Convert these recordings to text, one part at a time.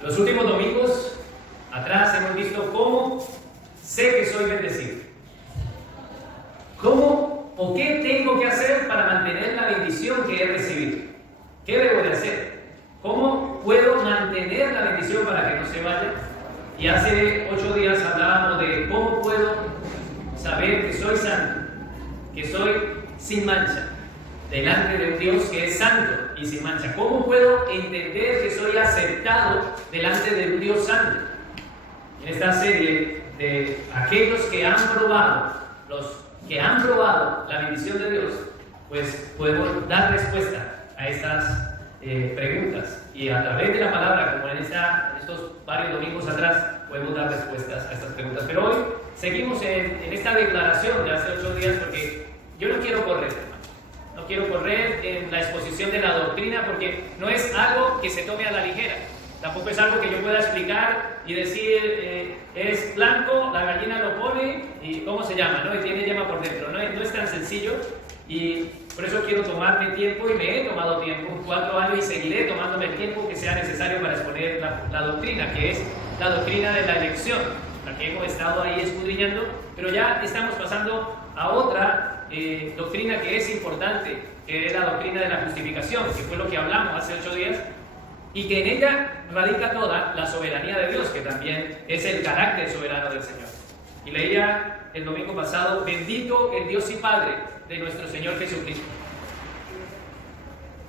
Los últimos domingos atrás hemos visto cómo sé que soy bendecido. ¿Cómo o qué tengo que hacer para mantener la bendición que he recibido? ¿Qué debo de hacer? ¿Cómo puedo mantener la bendición para que no se vaya? Y hace 8 días hablábamos de cómo puedo saber que soy santo, que soy sin mancha, delante de un Dios que es santo y sin mancha. ¿Cómo puedo entender que soy aceptado delante de un Dios santo? En esta serie de aquellos que han probado, los que han probado la bendición de Dios, pues podemos dar respuesta a estas preguntas. Y a través de la palabra, como en estos varios domingos atrás, podemos dar respuestas a estas preguntas. Pero hoy seguimos en esta declaración de hace 8 días porque yo no quiero correr, hermano. No quiero correr en la exposición de la doctrina porque no es algo que se tome a la ligera. Tampoco es algo que yo pueda explicar y decir, es blanco, la gallina lo pone y ¿cómo se llama? ¿No? Y tiene yema por dentro. No es tan sencillo y por eso quiero tomarme tiempo y me he tomado tiempo, 4 años, y seguiré tomándome el tiempo que sea necesario para exponer la doctrina, que es la doctrina de la elección, la que hemos estado ahí escudriñando, pero ya estamos pasando a otra doctrina que es importante, que es la doctrina de la justificación, que fue lo que hablamos hace 8 días, y que en ella radica toda la soberanía de Dios, que también es el carácter soberano del Señor. Y leía el domingo pasado: bendito el Dios y Padre de nuestro Señor Jesucristo,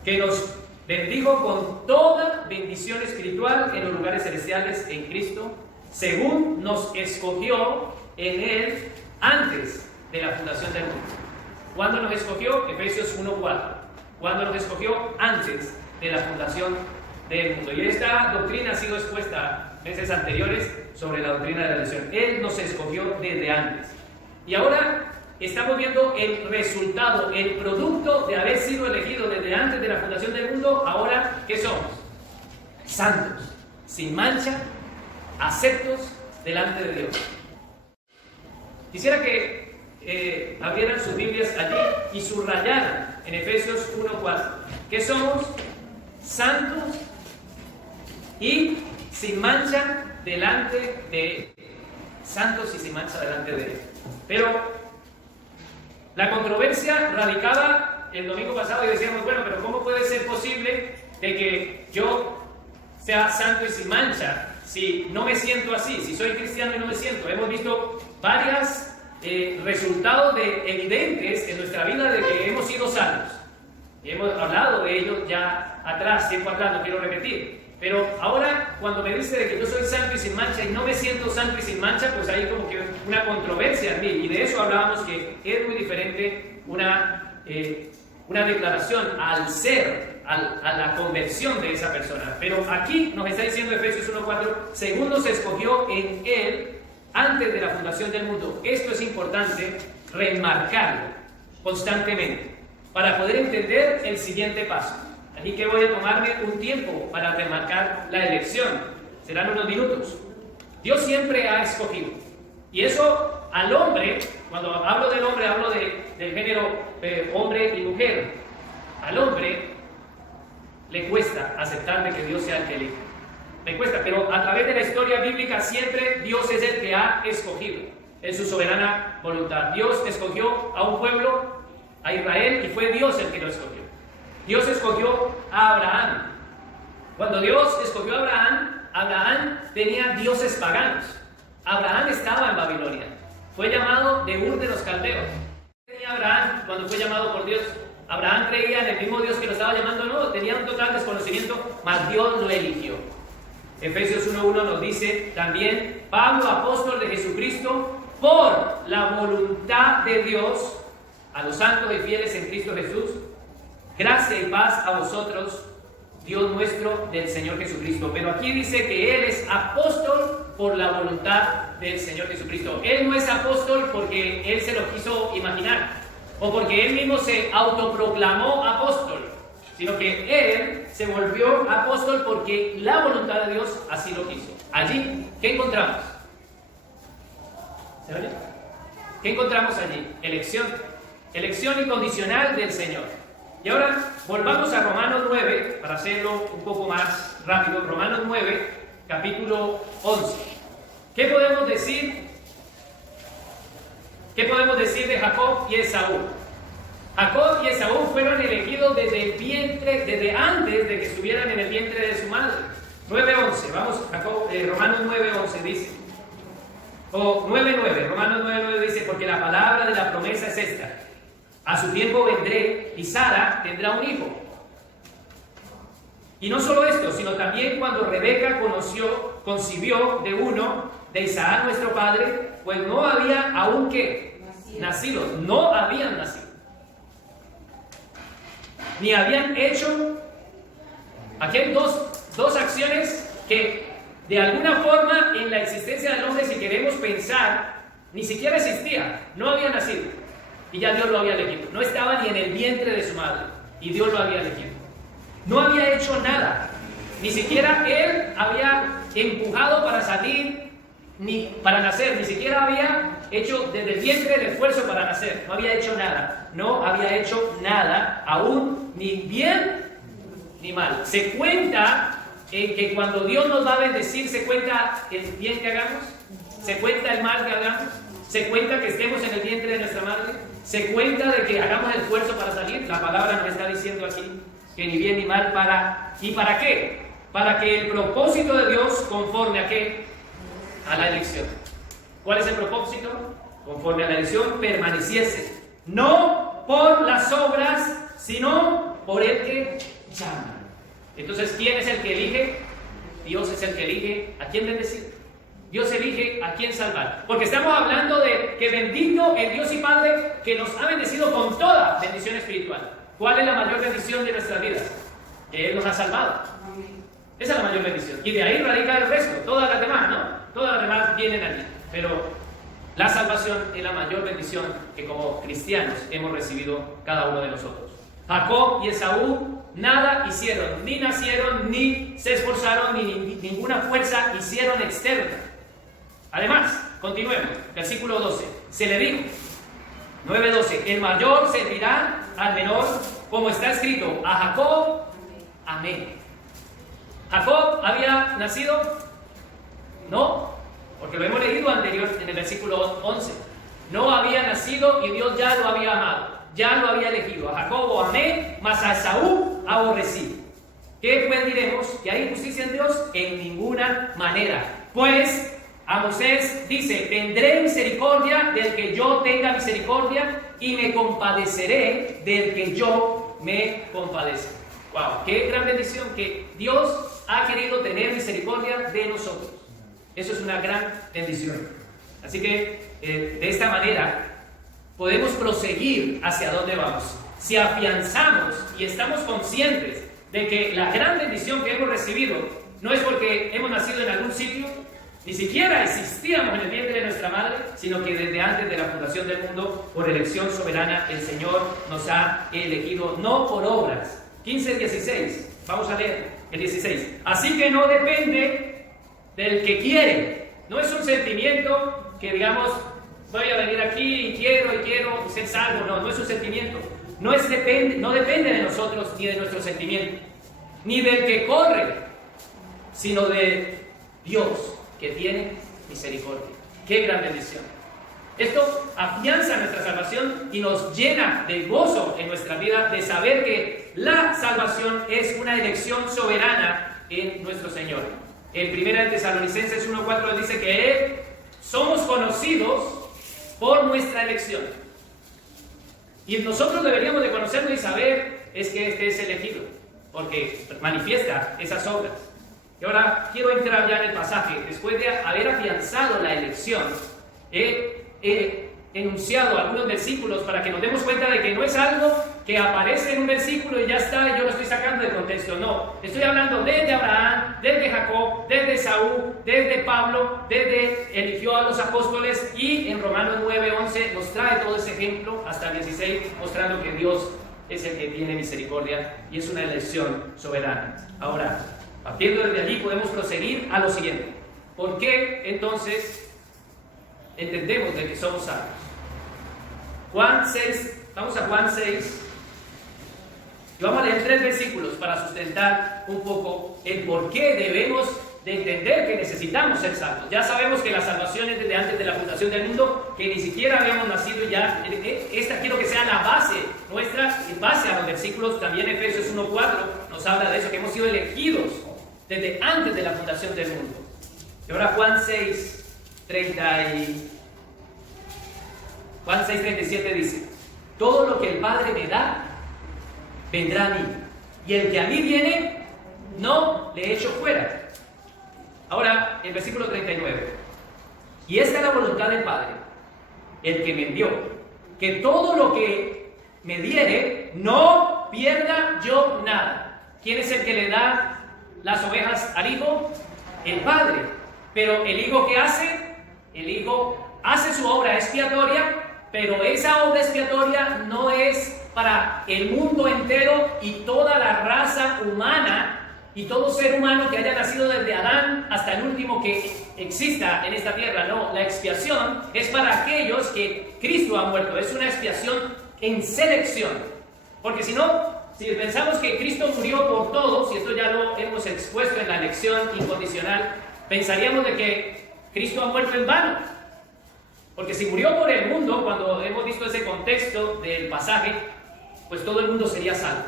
que nos bendijo con toda bendición espiritual en los lugares celestiales en Cristo, según nos escogió en Él antes de la fundación del mundo. ¿Cuándo nos escogió? Efesios 1:4. ¿Cuándo nos escogió? Antes de la fundación del mundo. Y esta doctrina ha sido expuesta meses anteriores sobre la doctrina de la elección. Él nos escogió desde antes. Y ahora estamos viendo el resultado, el producto de haber sido elegido desde antes de la fundación del mundo. Ahora, ¿qué somos? Santos, sin mancha, aceptos delante de Dios. Quisiera que abrieran sus Biblias allí y subrayaran en Efesios 1:4 que somos santos y sin mancha delante de Él. Santos y sin mancha delante de Él. Pero la controversia radicaba el domingo pasado y decíamos, bueno, pero ¿cómo puede ser posible de que yo sea santo y sin mancha si no me siento así? Si soy cristiano y no me siento. Hemos visto varios resultados evidentes en nuestra vida de que hemos sido salvos. Y hemos hablado de ello ya atrás, tiempo atrás, no quiero repetir. Pero ahora, cuando me dice de que yo soy santo y sin mancha y no me siento santo y sin mancha, pues hay como que una controversia en mí. Y de eso hablábamos, que es muy diferente una declaración al ser, a la conversión de esa persona. Pero aquí nos está diciendo Efesios 1:4, según nos escogió en Él antes de la fundación del mundo. Esto es importante remarcarlo constantemente para poder entender el siguiente paso. Así que voy a tomarme un tiempo para remarcar la elección. Serán unos minutos. Dios siempre ha escogido. Y eso al hombre, cuando hablo del hombre, hablo del género hombre y mujer. Al hombre le cuesta aceptar de que Dios sea el que elige. Le cuesta, pero a través de la historia bíblica siempre Dios es el que ha escogido en su soberana voluntad. Dios escogió a un pueblo, a Israel, y fue Dios el que lo escogió. Dios escogió a Abraham. Cuando Dios escogió a Abraham, Abraham tenía dioses paganos. Abraham estaba en Babilonia. Fue llamado de Ur de los Caldeos. ¿Qué tenía Abraham cuando fue llamado por Dios? Abraham creía en el mismo Dios que lo estaba llamando. No, tenía un total desconocimiento, mas Dios lo eligió. Efesios 1:1 nos dice también: Pablo, apóstol de Jesucristo, por la voluntad de Dios, a los santos y fieles en Cristo Jesús, gracia y paz a vosotros, Dios nuestro, del Señor Jesucristo. Pero aquí dice que Él es apóstol por la voluntad del Señor Jesucristo. Él no es apóstol porque Él se lo quiso imaginar, o porque Él mismo se autoproclamó apóstol, sino que Él se volvió apóstol porque la voluntad de Dios así lo quiso. Allí, ¿qué encontramos? ¿Se oye? ¿Qué encontramos allí? Elección. Elección incondicional del Señor. Y ahora volvamos a Romanos 9, para hacerlo un poco más rápido. Romanos 9, capítulo 11. ¿Qué podemos decir? ¿Qué podemos decir de Jacob y Esaú? Jacob y Esaú fueron elegidos desde el vientre, desde antes de que estuvieran en el vientre de su madre. 9:11, vamos, Romanos 9:11 dice, o 9:9, Romanos 9:9 dice, porque la palabra de la promesa es esta: a su tiempo vendré y Sara tendrá un hijo. Y no solo esto, sino también cuando Rebeca concibió de uno, de Isaac nuestro padre, pues no había aún que nacido, no habían nacido, ni habían hecho. Aquí hay dos acciones que de alguna forma en la existencia del hombre, si queremos pensar, ni siquiera existía, no había nacido y ya Dios lo había elegido, no estaba ni en el vientre de su madre y Dios lo había elegido, no había hecho nada, ni siquiera él había empujado para salir ni para nacer, ni siquiera había hecho desde el vientre el esfuerzo para nacer, no había hecho nada, no había hecho nada, aún ni bien ni mal. Se cuenta que cuando Dios nos va a bendecir, se cuenta el bien que hagamos, se cuenta el mal que hagamos, se cuenta que estemos en el vientre de nuestra madre, se cuenta de que hagamos el esfuerzo para salir. La palabra nos está diciendo aquí que ni bien ni mal. ¿Y para qué? Para que el propósito de Dios, conforme a qué, a la elección. ¿Cuál es el propósito? Conforme a la elección, permaneciese, no por las obras, sino por el que llama. Entonces, ¿quién es el que elige? Dios es el que elige a quién bendecir. Dios elige a quién salvar. Porque estamos hablando de que bendito el Dios y Padre que nos ha bendecido con toda bendición espiritual. ¿Cuál es la mayor bendición de nuestras vidas? Que Él nos ha salvado. Esa es la mayor bendición. Y de ahí radica el resto, todas las demás, ¿no? Todas las demás vienen allí. Pero la salvación es la mayor bendición que como cristianos hemos recibido cada uno de nosotros. Jacob y Esaú nada hicieron, ni nacieron, ni se esforzaron, ni ninguna fuerza hicieron externa. Además, continuemos, versículo 12, se le dijo, 9:12, el mayor servirá al menor, como está escrito, a Jacob, amén. ¿Jacob había nacido? No, porque lo hemos leído anterior en el versículo 11. No había nacido y Dios ya lo había amado, ya lo había elegido. A Jacob amé, mas a Esaú aborrecí. ¿Qué pues diremos? ¿Que hay injusticia en Dios? En ninguna manera. Pues a Moisés dice, tendré misericordia del que yo tenga misericordia y me compadeceré del que yo me compadezca. ¡Wow! ¡Qué gran bendición que Dios ha querido tener misericordia de nosotros! Eso es una gran bendición. Así que de esta manera podemos proseguir hacia dónde vamos. Si afianzamos y estamos conscientes de que la gran bendición que hemos recibido no es porque hemos nacido en algún sitio, ni siquiera existíamos en el vientre de nuestra madre, sino que desde antes de la fundación del mundo, por elección soberana, el Señor nos ha elegido, no por obras. 15:16, vamos a leer el 16. Así que no depende del que quiere, no es un sentimiento que digamos, voy a venir aquí y quiero ser salvo. No, no es un sentimiento. No depende de nosotros ni de nuestro sentimiento, ni del que corre, sino de Dios que tiene misericordia. ¡Qué gran bendición! Esto afianza nuestra salvación y nos llena de gozo en nuestra vida de saber que la salvación es una elección soberana en nuestro Señor. En 1 Tesalonicenses 1:4 dice que somos conocidos por nuestra elección. Y nosotros deberíamos de conocerlo y saber es que este es elegido, porque manifiesta esas obras. Y ahora quiero entrar ya en el pasaje. Después de haber afianzado la elección, he enunciado algunos versículos para que nos demos cuenta de que no es algo que aparece en un versículo y ya está, y yo lo estoy sacando del contexto. No, estoy hablando desde Abraham, desde Jacob, desde Esaú, desde Pablo, desde eligió a los apóstoles, y en Romanos 9:11 nos trae todo ese ejemplo hasta el 16, mostrando que Dios es el que tiene misericordia y es una elección soberana. Ahora, partiendo desde allí podemos proseguir a lo siguiente. ¿Por qué entonces entendemos de que somos salvos? Juan 6, vamos a Juan 6 y vamos a leer 3 versículos para sustentar un poco el por qué debemos de entender que necesitamos ser salvos. Ya sabemos que la salvación es desde antes de la fundación del mundo, que ni siquiera habíamos nacido ya. Esta quiero que sea la base nuestra, en base a los versículos, también Efesios 1:4 nos habla de eso, que hemos sido elegidos desde antes de la fundación del mundo. Y ahora Juan 6:37 dice: todo lo que el Padre me da, vendrá a mí, y el que a mí viene, no le echo fuera. Ahora, el versículo 39. Y esta es la voluntad del Padre, el que me envió, que todo lo que me diere, no pierda yo nada. ¿Quién es el que le da las ovejas al Hijo? El Padre. Pero el Hijo, ¿qué hace? El Hijo hace su obra expiatoria, pero esa obra expiatoria no es para el mundo entero y toda la raza humana y todo ser humano que haya nacido desde Adán hasta el último que exista en esta tierra. No, la expiación es para aquellos que Cristo ha muerto. Es una expiación en selección. Porque si no, si pensamos que Cristo murió por todos, y esto ya lo hemos expuesto en la elección incondicional, pensaríamos de que Cristo ha muerto en vano. Porque si murió por el mundo, cuando hemos visto ese contexto del pasaje, pues todo el mundo sería salvo.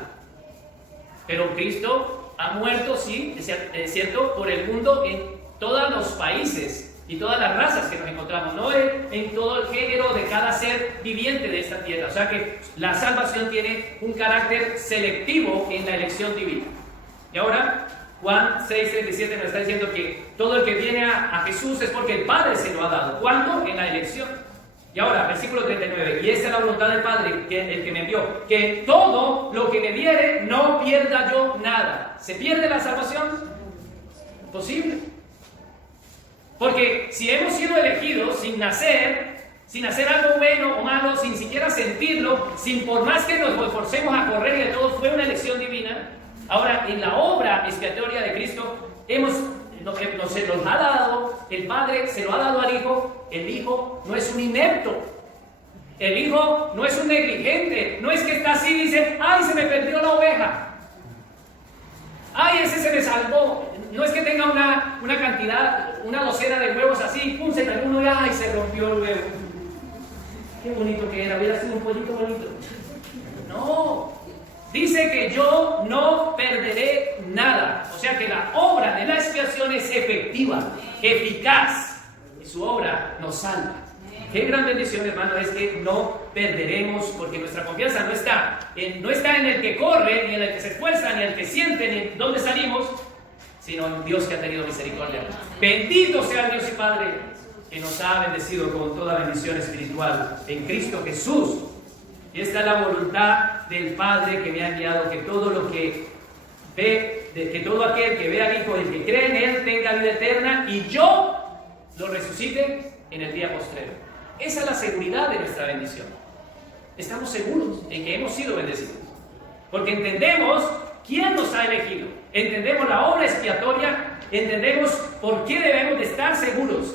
Pero Cristo ha muerto, sí, es cierto, por el mundo en todos los países y todas las razas que nos encontramos, no en todo el género de cada ser viviente de esta tierra. O sea que la salvación tiene un carácter selectivo en la elección divina. Y ahora Juan 6:37 nos está diciendo que todo el que viene a Jesús es porque el Padre se lo ha dado. ¿Cuándo? En la elección. Y ahora, versículo 39. Y esta es la voluntad del Padre, el que me envió, que todo lo que me diere, no pierda yo nada. ¿Se pierde la salvación? Imposible. Porque si hemos sido elegidos sin hacer algo bueno o malo, sin siquiera sentirlo, sin por más que nos esforcemos a correr y de todo, fue una elección divina. Ahora, en la obra expiatoria de Cristo, se nos ha dado, el Padre se lo ha dado al Hijo. El Hijo no es un inepto, el Hijo no es un negligente, no es que está así y dice: ¡ay, se me perdió la oveja! ¡Ay, ese se me salvó! No es que tenga una cantidad, una docena de huevos así, ¡pum!, se cayó uno y ¡ay, se rompió el huevo! ¡Qué bonito que era! Hubiera sido un pollito bonito. No, dice que yo no perderé nada. O sea que la obra de la expiación es efectiva, eficaz. Y su obra nos salva. Qué gran bendición, hermano, es que no perderemos, porque nuestra confianza no está en el que corre, ni en el que se esfuerza, ni en el que siente, ni en dónde salimos, sino en Dios que ha tenido misericordia. Bendito sea Dios y Padre, que nos ha bendecido con toda bendición espiritual en Cristo Jesús. Y esta es la voluntad del Padre que me ha enviado, que todo lo que ve, que todo aquel que ve al Hijo, el que cree en Él, tenga vida eterna, y yo lo resucite en el día postrero. Esa es la seguridad de nuestra bendición. Estamos seguros en que hemos sido bendecidos, porque entendemos quién nos ha elegido, entendemos la obra expiatoria, entendemos por qué debemos de estar seguros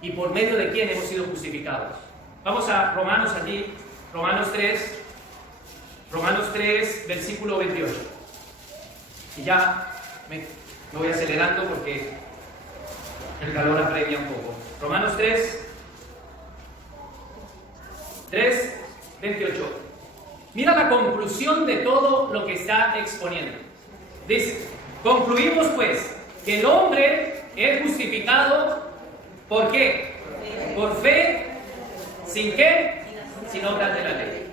y por medio de quién hemos sido justificados. Vamos a Romanos allí, Romanos 3, versículo 28. Y ya me voy acelerando porque el calor apremia un poco. Romanos 3, 28. Mira la conclusión de todo lo que está exponiendo. Dice: concluimos pues que el hombre es justificado, ¿por qué? Por fe, ¿sin qué? Sin obras de la ley.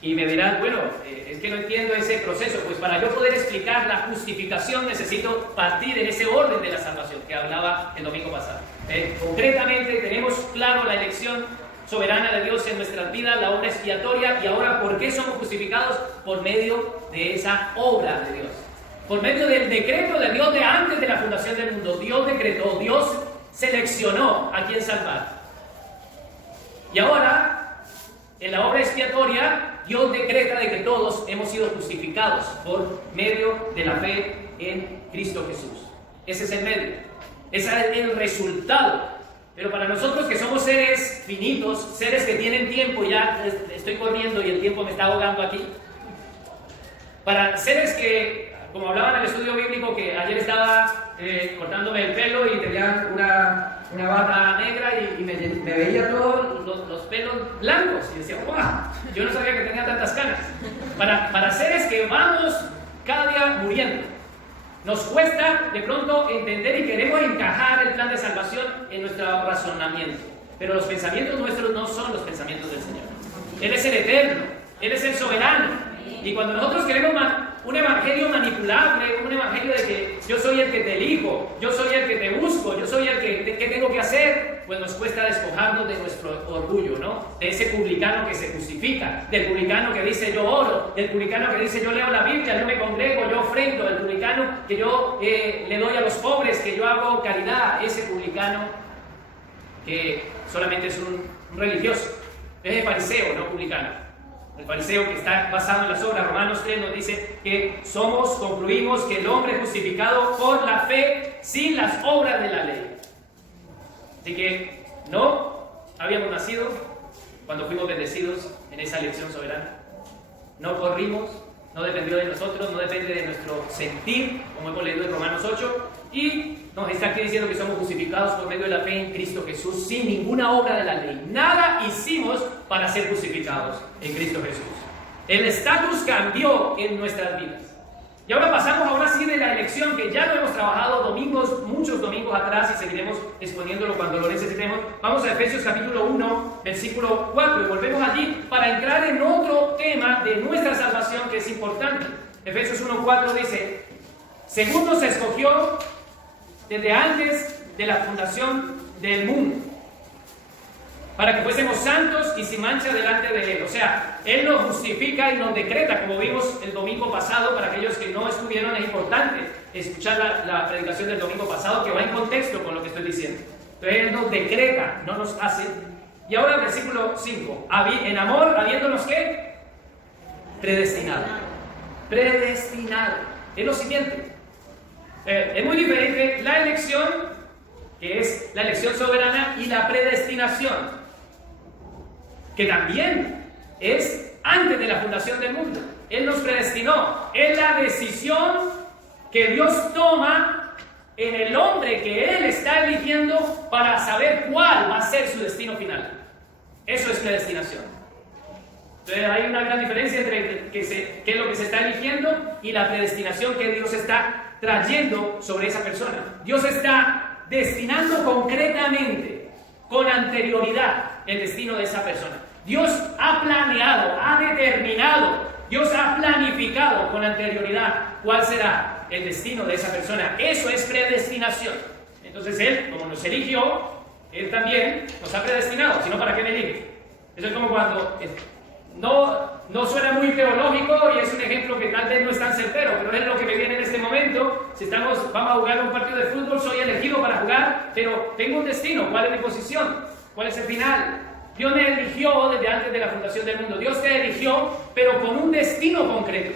Y me dirán: bueno, es que no entiendo ese proceso. Pues para yo poder explicar la justificación necesito partir en ese orden de la salvación que hablaba el domingo pasado. Concretamente tenemos claro la elección soberana de Dios en nuestras vidas, la obra expiatoria, y ahora ¿por qué somos justificados? Por medio de esa obra de Dios, por medio del decreto de Dios de antes de la fundación del mundo. Dios decretó, Dios seleccionó a quién salvar. Y ahora, en la obra expiatoria, Dios decreta de que todos hemos sido justificados por medio de la fe en Cristo Jesús. Ese es el medio, ese es el resultado. Pero para nosotros que somos seres finitos, seres que tienen tiempo, ya estoy corriendo y el tiempo me está ahogando aquí. Para seres que, como hablaba en el estudio bíblico, que allá Ayer estaba cortándome el pelo y tenía una bata negra y me veía todos los pelos blancos y decía, ¡guau! Yo no sabía que tenía tantas canas. Para seres que vamos cada día muriendo, nos cuesta de pronto entender y queremos encajar el plan de salvación en nuestro razonamiento. Pero los pensamientos nuestros no son los pensamientos del Señor. Él es el eterno, Él es el soberano. Y cuando nosotros queremos un evangelio manipulable, un evangelio de que yo soy el que te elijo, yo soy el que te busco, yo soy el que tengo que hacer, pues nos cuesta despojarnos de nuestro orgullo, ¿no? De ese publicano que se justifica, del publicano que dice yo oro, del publicano que dice yo leo la Biblia, yo me congrego, yo ofrendo, del publicano que yo le doy a los pobres, que yo hago caridad, ese publicano que solamente es un religioso, es el fariseo, no publicano. El fariseo que está basado en las obras. Romanos 3 nos dice que concluimos que el hombre es justificado por la fe sin las obras de la ley. Así que no habíamos nacido cuando fuimos bendecidos en esa elección soberana. No corrimos, no dependió de nosotros, no depende de nuestro sentir, como hemos leído en Romanos 8, y nos está aquí diciendo que somos justificados por medio de la fe en Cristo Jesús sin ninguna obra de la ley. Nada hicimos para ser justificados en Cristo Jesús. El estatus cambió en nuestras vidas. Y ahora pasamos ahora sí de la elección, que ya lo hemos trabajado muchos domingos atrás, y seguiremos exponiéndolo cuando lo necesitemos. Vamos a Efesios capítulo 1, versículo 4, y volvemos allí para entrar en otro tema de nuestra salvación que es importante. Efesios 1, 4 dice: según nos escogió desde antes de la fundación del mundo, para que fuésemos santos y sin mancha delante de Él. O sea, Él nos justifica y nos decreta, como vimos el domingo pasado. Para aquellos que no estuvieron, es importante escuchar la predicación del domingo pasado, que va en contexto con lo que estoy diciendo. Entonces Él nos decreta, no nos hace. Y ahora el versículo 5, en amor, habiéndonos ¿qué? Predestinado. Predestinado. Es lo siguiente. Es muy diferente la elección, que es la elección soberana, y la predestinación, que también es antes de la fundación del mundo. Él nos predestinó. Es la decisión que Dios toma en el hombre que Él está eligiendo para saber cuál va a ser su destino final. Eso es predestinación. Entonces hay una gran diferencia entre qué es lo que se está eligiendo y la predestinación que Dios está trayendo sobre esa persona. Dios está destinando concretamente, con anterioridad, el destino de esa persona. Dios ha planeado, ha determinado, Dios ha planificado con anterioridad cuál será el destino de esa persona. Eso es predestinación. Entonces Él, como nos eligió, Él también nos ha predestinado. Si no, ¿para qué me elige? Eso es como cuando no suena muy teológico y es un ejemplo que tal vez no es tan certero, pero es lo que me viene en este momento. Si vamos a jugar un partido de fútbol, soy elegido para jugar, pero tengo un destino. ¿Cuál es mi posición? ¿Cuál es el final? Dios me eligió desde antes de la fundación del mundo. Dios te eligió, pero con un destino concreto.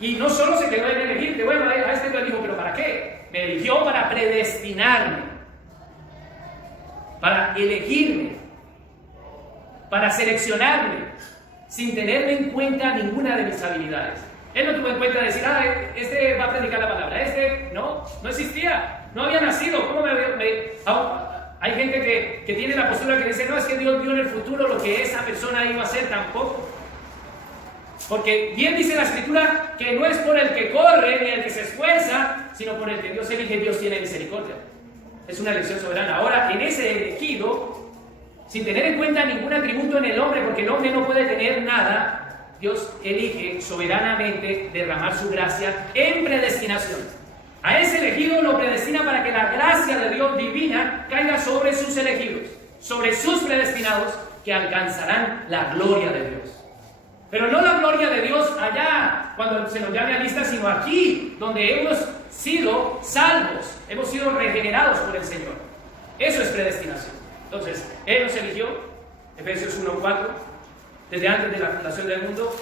Y no solo se quedó en elegirte. Bueno, a este lo elijo, pero ¿para qué? Me eligió para predestinarme, para elegirme, para seleccionarme, sin tenerme en cuenta ninguna de mis habilidades. Él no tuvo en cuenta decir, este va a predicar la palabra, no existía, no había nacido. ¿Cómo hay gente que tiene la postura que dice, no, es que Dios vio en el futuro lo que esa persona iba a hacer. Tampoco. Porque bien dice la Escritura que no es por el que corre ni el que se esfuerza, sino por el que Dios elige. Dios tiene misericordia. Es una elección soberana. Ahora, en ese elegido, sin tener en cuenta ningún atributo en el hombre, porque el hombre no puede tener nada, Dios elige soberanamente derramar su gracia en predestinación. A ese elegido lo predestina para que la gracia de Dios divina caiga sobre sus elegidos, sobre sus predestinados, que alcanzarán la gloria de Dios. Pero no la gloria de Dios allá, cuando se nos llame a lista, sino aquí, donde hemos sido salvos, hemos sido regenerados por el Señor. Eso es predestinación. Entonces, Él nos eligió, Efesios 1:4, desde antes de la fundación del mundo.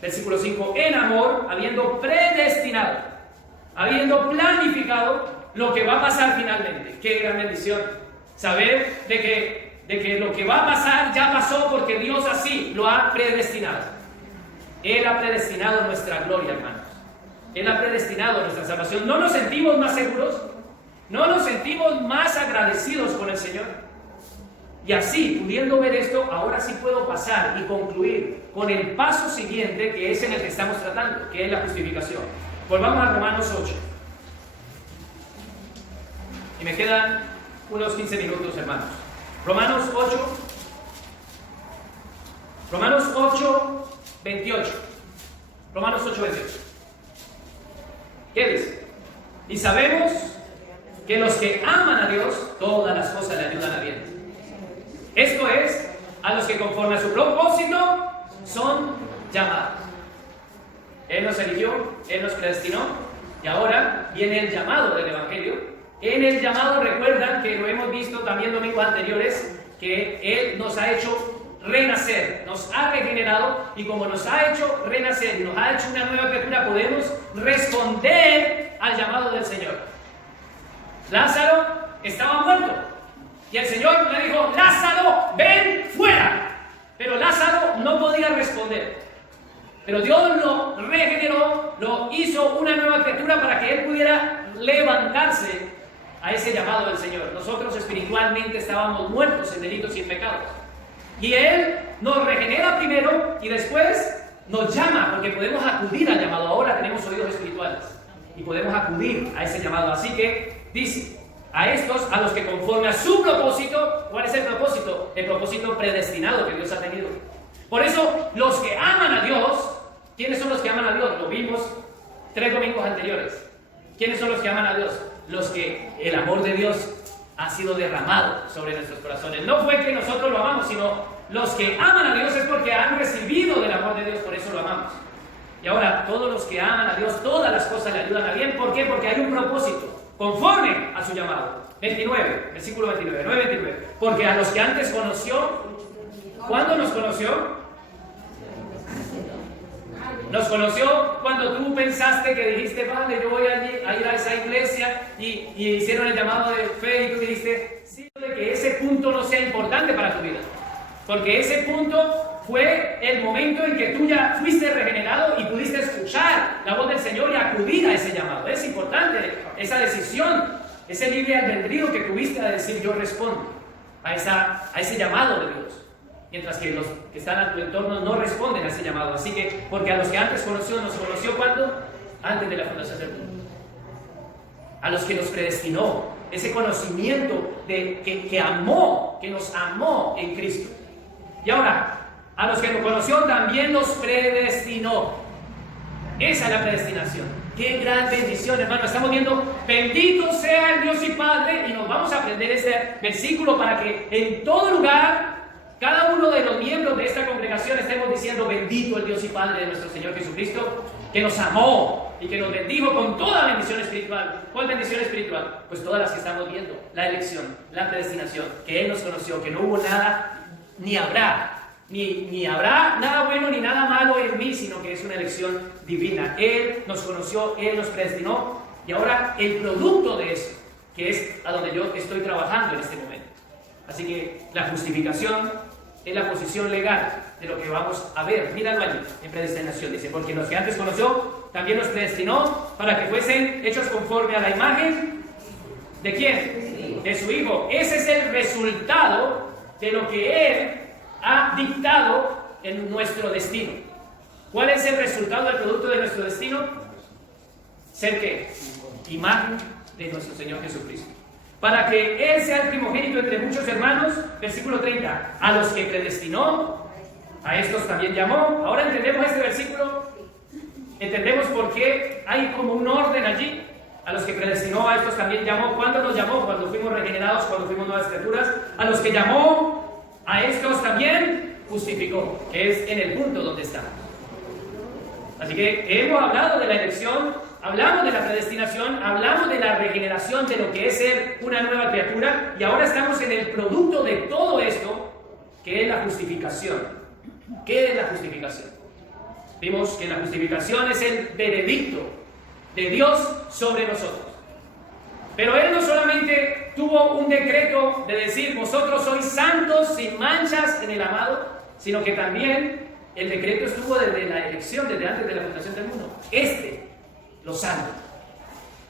Versículo 5, en amor, habiendo predestinado, habiendo planificado lo que va a pasar finalmente. Qué gran bendición saber de que lo que va a pasar ya pasó, porque Dios así lo ha predestinado. Él ha predestinado nuestra gloria, hermanos. Él ha predestinado nuestra salvación. ¿No nos sentimos más seguros? ¿No nos sentimos más agradecidos con el Señor? Y así, pudiendo ver esto, ahora sí puedo pasar y concluir con el paso siguiente, que es en el que estamos tratando, que es la justificación. Volvamos a Romanos 8. Y me quedan unos 15 minutos, hermanos. Romanos 8, 28. Romanos 8, 28. ¿Qué dice? Y sabemos que los que aman a Dios, todas las cosas le ayudan a bien. Esto es, a los que conforme a su propósito son llamados. Él nos eligió, Él nos predestinó, y ahora viene el llamado del Evangelio. En el llamado, recuerdan que lo hemos visto también domingos anteriores, que Él nos ha hecho renacer, nos ha regenerado, y como nos ha hecho renacer y nos ha hecho una nueva criatura, podemos responder al llamado del Señor. Lázaro estaba muerto y el Señor le dijo: Lázaro, ven fuera. Pero Lázaro no podía responder. Pero Dios lo regeneró, lo hizo una nueva criatura para que él pudiera levantarse a ese llamado del Señor. Nosotros espiritualmente estábamos muertos en delitos y en pecados. Y Él nos regenera primero y después nos llama, porque podemos acudir al llamado. Ahora tenemos oídos espirituales y podemos acudir a ese llamado. Así que dice: a estos, a los que conforme a su propósito. ¿Cuál es el propósito? El propósito predestinado que Dios ha tenido. Por eso, los que aman a Dios, ¿quiénes son los que aman a Dios? Lo vimos 3 domingos anteriores. ¿Quiénes son los que aman a Dios? Los que el amor de Dios ha sido derramado sobre nuestros corazones. No fue que nosotros lo amamos, sino los que aman a Dios es porque han recibido del amor de Dios, por eso lo amamos. Y ahora, todos los que aman a Dios, todas las cosas le ayudan a bien. ¿Por qué? Porque hay un propósito, conforme a su llamado. 29, versículo 29, 9:29. Porque a los que antes conoció, ¿cuándo nos conoció? Nos conoció cuando tú pensaste, que dijiste: vale, yo voy a ir a esa iglesia, y hicieron el llamado de fe, y tú dijiste: sí, de que ese punto no sea importante para tu vida, porque ese punto fue el momento en que tú ya fuiste regenerado y pudiste escuchar la voz del Señor y acudir a ese llamado. Es importante esa decisión, ese libre albedrío que tuviste a decir: yo respondo a ese llamado de Dios. Mientras que los que están a tu entorno no responden a ese llamado. Así que, porque a los que antes conoció, ¿nos conoció cuándo? Antes de la fundación del mundo. A los que nos predestinó, ese conocimiento de que amó, que nos amó en Cristo. Y ahora, a los que nos conoció también los predestinó. Esa es la predestinación. ¡Qué gran bendición, hermano! Estamos viendo: bendito sea el Dios y Padre, y nos vamos a aprender este versículo para que en todo lugar, cada uno de los miembros de esta congregación estemos diciendo: bendito el Dios y Padre de nuestro Señor Jesucristo, que nos amó y que nos bendijo con toda bendición espiritual. ¿Cuál bendición espiritual? Pues todas las que estamos viendo: la elección, la predestinación, que Él nos conoció, que no hubo nada, ni habrá nada bueno ni nada malo en mí, sino que es una elección divina. Él nos conoció, Él nos predestinó, y ahora el producto de eso, que es a donde yo estoy trabajando en este momento. Así que la justificación es la posición legal de lo que vamos a ver. Míralo allí, en predestinación. Dice: porque los que antes conoció, también los predestinó para que fuesen hechos conforme a la imagen ¿de quién? De su Hijo. Ese es el resultado de lo que Él ha dictado en nuestro destino. ¿Cuál es el resultado del producto de nuestro destino? ¿Ser qué? Imagen de nuestro Señor Jesucristo. Para que Él sea el primogénito entre muchos hermanos. Versículo 30. A los que predestinó, a estos también llamó. Ahora entendemos este versículo. Entendemos por qué hay como un orden allí. A los que predestinó, a estos también llamó. ¿Cuándo nos llamó? Cuando fuimos regenerados, cuando fuimos nuevas criaturas. A los que llamó, a estos también justificó, que es en el punto donde estamos. Así que hemos hablado de la elección, hablamos de la predestinación, hablamos de la regeneración, de lo que es ser una nueva criatura, y ahora estamos en el producto de todo esto, que es la justificación. ¿Qué es la justificación? Vimos que la justificación es el veredicto de Dios sobre nosotros. Pero Él no solamente tuvo un decreto de decir: vosotros sois santos, sin manchas en el amado, sino que también el decreto estuvo desde la elección, desde antes de la fundación del mundo. Este los salvo.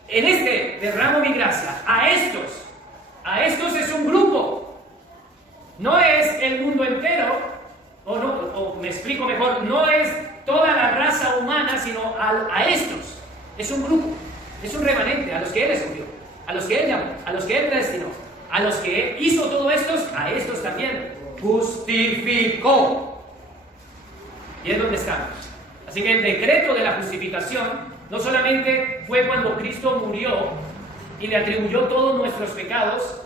En este derramo mi gracia a estos es un grupo, no es el mundo entero, o me explico mejor, no es toda la raza humana, sino a estos, es un grupo, es un remanente, a los que Él escogió, a los que Él llamó, a los que Él predestinó, a los que hizo todo esto, a estos también justificó. Y es donde estamos. Así que el decreto de la justificación no solamente fue cuando Cristo murió y le atribuyó todos nuestros pecados,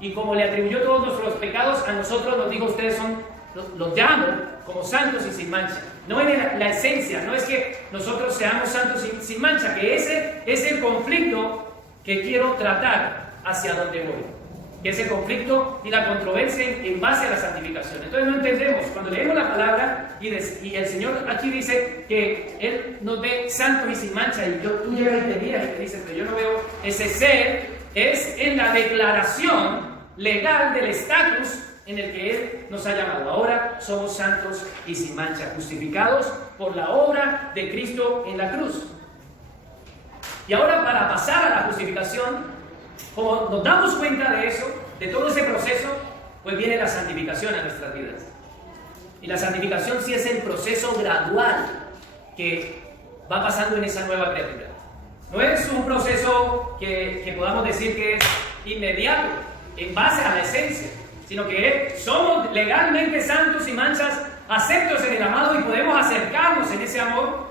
y como le atribuyó todos nuestros pecados, a nosotros nos dijo, ustedes los llamo como santos y sin mancha. No en la esencia, no es que nosotros seamos santos y sin mancha, que ese es el conflicto que quiero tratar hacia donde voy. Que ese conflicto y la controversia en base a la santificación. Entonces no entendemos, cuando leemos la palabra y el Señor aquí dice que Él nos ve santos y sin mancha, y tú llegas y te miras y te dices, pero yo no veo ese ser, es en la declaración legal del estatus en el que Él nos ha llamado. Ahora somos santos y sin mancha, justificados por la obra de Cristo en la cruz. Y ahora, para pasar a la justificación, como nos damos cuenta de eso, de todo ese proceso, pues viene la santificación a nuestras vidas. Y la santificación sí es el proceso gradual que va pasando en esa nueva criatura. No es un proceso que podamos decir que es inmediato, en base a la esencia, sino que somos legalmente santos y manchas, aceptos en el amado, y podemos acercarnos en ese amor,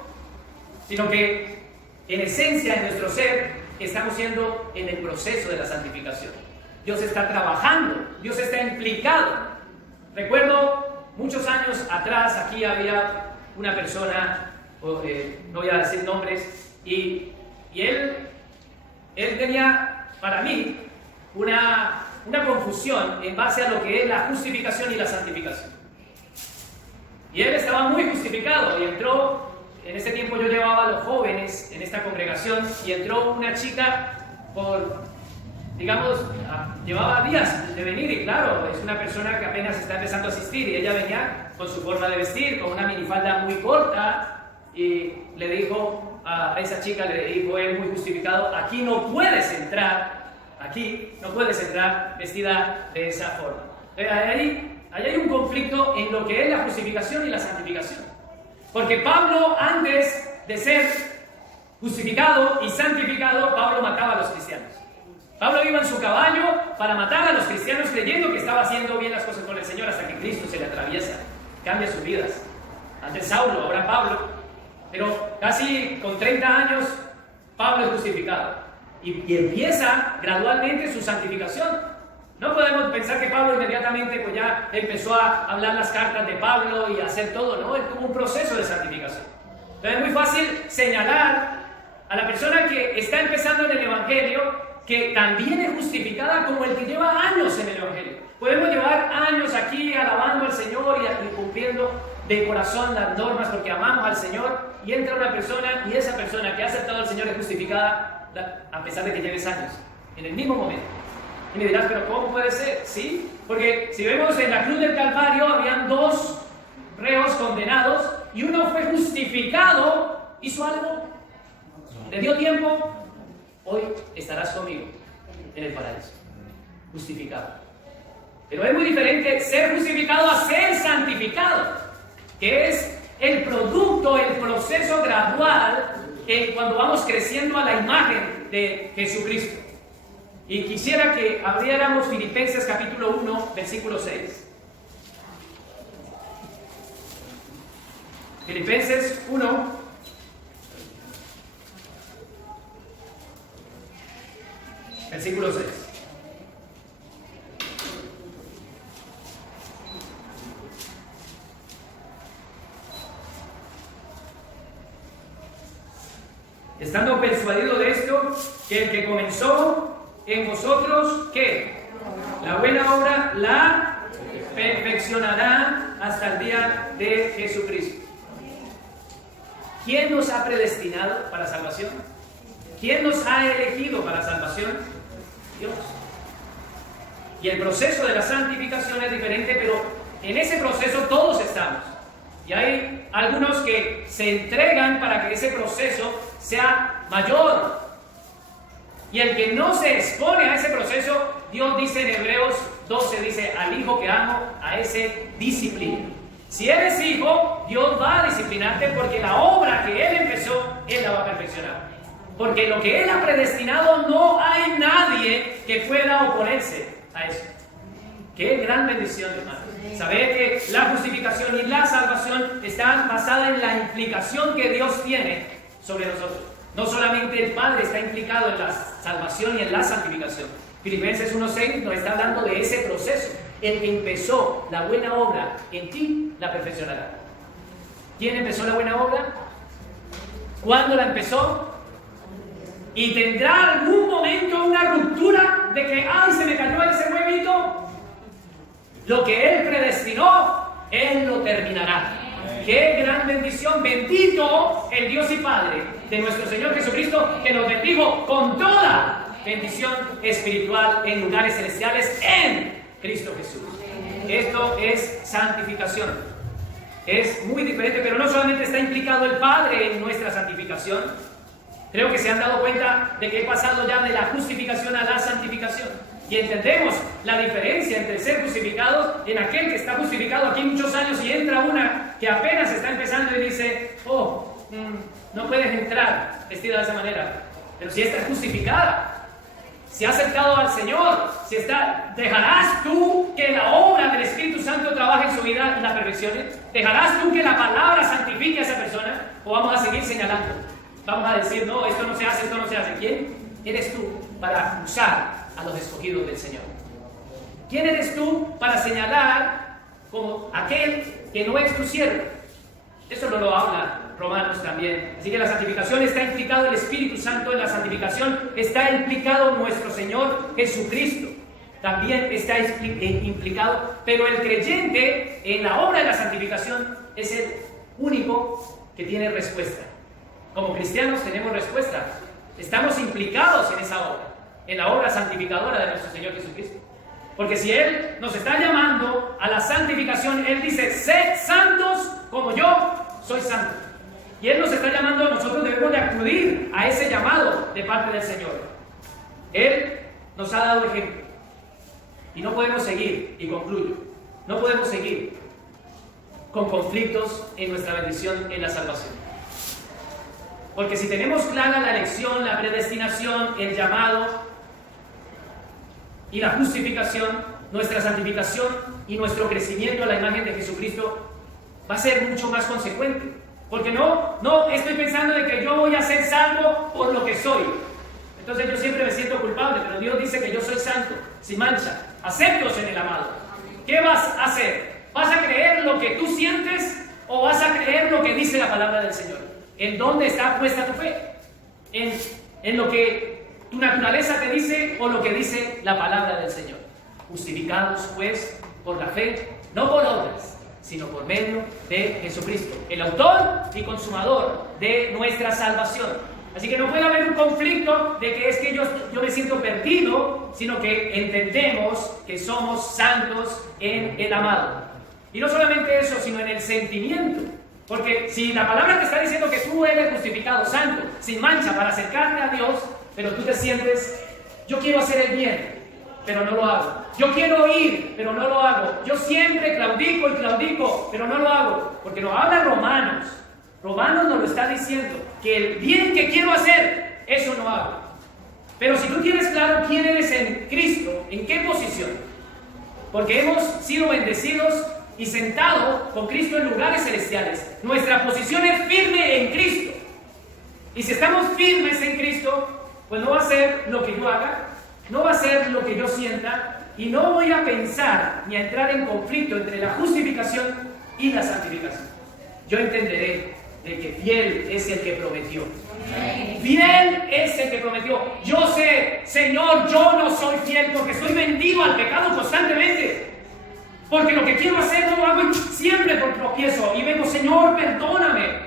sino que en esencia, en nuestro ser, estamos siendo en el proceso de la santificación. Dios está trabajando, Dios está implicado. Recuerdo muchos años atrás, aquí había una persona, no voy a decir nombres, y él tenía para mí una confusión en base a lo que es la justificación y la santificación. Y él estaba muy justificado y entró. En ese tiempo yo llevaba a los jóvenes en esta congregación y entró una chica llevaba días de venir, y claro, es una persona que apenas está empezando a asistir, y ella venía con su forma de vestir, con una minifalda muy corta, y le dijo a esa chica, le dijo él muy justificado, aquí no puedes entrar vestida de esa forma. Ahí hay un conflicto en lo que es la justificación y la santificación. Porque Pablo, antes de ser justificado y santificado, Pablo mataba a los cristianos. Pablo iba en su caballo para matar a los cristianos, creyendo que estaba haciendo bien las cosas con el Señor, hasta que Cristo se le atraviesa, cambia sus vidas. Antes Saulo, ahora Pablo. Pero casi con 30 años, Pablo es justificado. Y empieza gradualmente su santificación. No podemos pensar que Pablo inmediatamente pues ya empezó a hablar las cartas de Pablo y a hacer todo, ¿no? Es como un proceso de santificación. Entonces es muy fácil señalar a la persona que está empezando en el Evangelio que también es justificada como el que lleva años en el Evangelio. Podemos llevar años aquí alabando al Señor y cumpliendo de corazón las normas porque amamos al Señor, y entra una persona y esa persona que ha aceptado al Señor es justificada a pesar de que lleves años, en el mismo momento. Y me dirás, ¿pero cómo puede ser? Sí, porque si vemos en la cruz del Calvario habían dos reos condenados y uno fue justificado, hizo algo, le dio tiempo, hoy estarás conmigo en el paraíso, justificado. Pero es muy diferente ser justificado a ser santificado, que es el producto, el proceso gradual cuando vamos creciendo a la imagen de Jesucristo. Y quisiera que abriéramos Filipenses capítulo 1, versículo 6. Filipenses 1, versículo 6. Estando persuadido de esto, que el que comenzó en vosotros, ¿qué? La buena obra la perfeccionará hasta el día de Jesucristo. ¿Quién nos ha predestinado para salvación? ¿Quién nos ha elegido para salvación? Dios. Y el proceso de la santificación es diferente, pero en ese proceso todos estamos. Y hay algunos que se entregan para que ese proceso sea mayor. Y el que no se expone a ese proceso, Dios dice en Hebreos 12, dice, al hijo que amo, a ese disciplina. Si eres hijo, Dios va a disciplinarte porque la obra que Él empezó, Él la va a perfeccionar. Porque lo que Él ha predestinado, no hay nadie que pueda oponerse a eso. Qué gran bendición, hermano. Saber que la justificación y la salvación están basadas en la implicación que Dios tiene sobre nosotros. No solamente el Padre está implicado en la salvación y en la santificación. Filipenses 1:6 nos está hablando de ese proceso. El que empezó la buena obra en ti, la perfeccionará. ¿Quién empezó la buena obra? ¿Cuándo la empezó? Y tendrá algún momento una ruptura de que, ¡ay, se me cayó ese huevito! Lo que Él predestinó, Él lo terminará. ¡Qué gran bendición! Bendito el Dios y Padre de nuestro Señor Jesucristo, que nos bendijo con toda bendición espiritual en lugares celestiales en Cristo Jesús. Esto es santificación. Es muy diferente, pero no solamente está implicado el Padre en nuestra santificación. Creo que se han dado cuenta de que he pasado ya de la justificación a la santificación. Y entendemos la diferencia entre ser justificados en aquel que está justificado aquí muchos años y entra una que apenas está empezando y dice, no puedes entrar vestida de esa manera. Pero si estás justificada, si has aceptado al Señor, ¿dejarás tú que la obra del Espíritu Santo trabaje en su vida y la perfeccione? ¿Dejarás tú que la palabra santifique a esa persona? ¿O vamos a seguir señalando? Vamos a decir, no, esto no se hace, esto no se hace. ¿Quién eres tú para acusar a los escogidos del Señor? ¿Quién eres tú para señalar como aquel que no es tu siervo? Eso no lo habla Romanos también. Así que la santificación está implicado el Espíritu Santo, en la santificación está implicado nuestro Señor Jesucristo. También está implicado, pero el creyente en la obra de la santificación es el único que tiene respuesta. Como cristianos tenemos respuesta. Estamos implicados en esa obra, en la obra santificadora de nuestro Señor Jesucristo. Porque si Él nos está llamando a la santificación, Él dice, sed santos como yo soy santo. Y Él nos está llamando, nosotros debemos de acudir a ese llamado de parte del Señor. Él nos ha dado ejemplo. Y no podemos seguir, y concluyo, no podemos seguir con conflictos en nuestra bendición en la salvación. Porque si tenemos clara la elección, la predestinación, el llamado y la justificación, nuestra santificación y nuestro crecimiento a la imagen de Jesucristo va a ser mucho más consecuente. Porque no estoy pensando de que yo voy a ser salvo por lo que soy. Entonces yo siempre me siento culpable, pero Dios dice que yo soy santo, sin mancha, aceptos en el amado. ¿Qué vas a hacer? ¿Vas a creer lo que tú sientes o vas a creer lo que dice la palabra del Señor? ¿En dónde está puesta tu fe? ¿En lo que tu naturaleza te dice o lo que dice la palabra del Señor? Justificados pues por la fe, no por obras, sino por medio de Jesucristo, el autor y consumador de nuestra salvación. Así que no puede haber un conflicto de que es que yo me siento perdido, sino que entendemos que somos santos en el amado. Y no solamente eso, sino en el sentimiento. Porque si la palabra te está diciendo que tú eres justificado, santo, sin mancha, para acercarte a Dios, pero tú te sientes, yo quiero hacer el bien, pero no lo hago. Yo quiero ir, pero no lo hago. Yo siempre claudico, pero no lo hago. Porque nos habla Romanos. Romanos nos lo está diciendo, que el bien que quiero hacer, eso no hago. Pero si tú tienes claro quién eres en Cristo, ¿en qué posición? Porque hemos sido bendecidos y sentados con Cristo en lugares celestiales. Nuestra posición es firme en Cristo. Y si estamos firmes en Cristo, pues no va a ser lo que yo haga, no va a ser lo que yo sienta, y no voy a pensar ni a entrar en conflicto entre la justificación y la santificación. Yo entenderé de que fiel es el que prometió. Fiel es el que prometió. Yo sé, Señor, yo no soy fiel porque estoy vendido al pecado constantemente. Porque lo que quiero hacer no lo hago y siempre tropiezo. Y vengo, Señor, perdóname.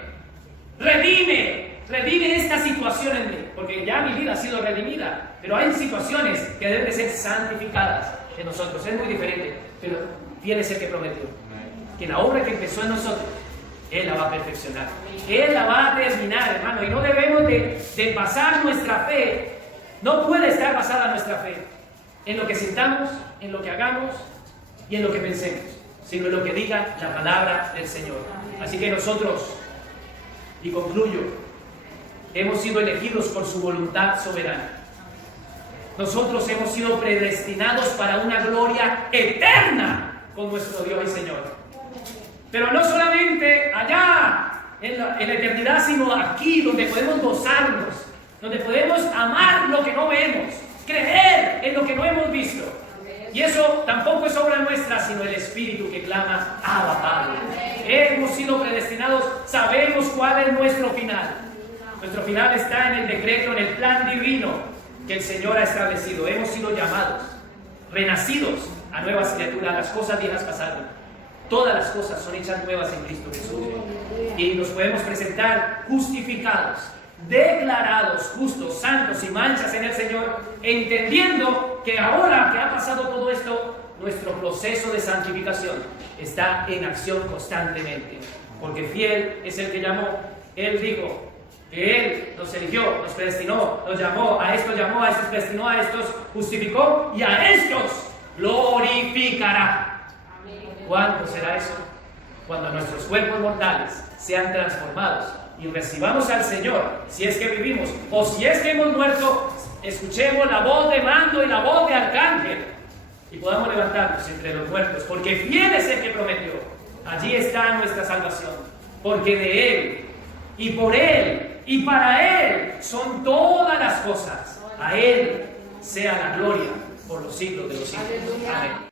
Redime esta situación en mí. Porque ya mi vida ha sido redimida. Pero hay situaciones que deben de ser santificadas en nosotros. Es muy diferente. Pero fiel es el que prometió. Que la obra que empezó en nosotros, Él la va a perfeccionar. Él la va a terminar, hermano. Y no debemos de basar nuestra fe. No puede estar basada nuestra fe en lo que sintamos, en lo que hagamos y en lo que pensemos, sino en lo que diga la palabra del Señor. Así que nosotros, y concluyo, hemos sido elegidos por su voluntad soberana. Nosotros hemos sido predestinados para una gloria eterna con nuestro Dios y Señor. Pero no solamente allá en la eternidad, sino aquí donde podemos gozarnos, donde podemos amar lo que no vemos, creer en lo que no hemos visto. Y eso tampoco es obra nuestra, sino el Espíritu que clama, Abba, Padre. Hemos sido predestinados, sabemos cuál es nuestro final. Nuestro final está en el decreto, en el plan divino que el Señor ha establecido. Hemos sido llamados, renacidos a nuevas criaturas. Las cosas viejas pasaron. Todas las cosas son hechas nuevas en Cristo Jesús. Y nos podemos presentar justificados, declarados justos, santos y manchas en el Señor, entendiendo que ahora que ha pasado todo esto, nuestro proceso de santificación está en acción constantemente. Porque fiel es el que llamó. Él dijo que Él nos eligió, nos predestinó, nos llamó, a estos predestinó, a estos justificó y a estos glorificará. ¿Cuándo será eso? Cuando nuestros cuerpos mortales sean transformados y recibamos al Señor, si es que vivimos o si es que hemos muerto, escuchemos la voz de mando y la voz de arcángel y podamos levantarnos entre los muertos, porque fiel es el que prometió. Allí está nuestra salvación, porque de Él y por Él y para Él son todas las cosas. A Él sea la gloria por los siglos de los siglos. Amén.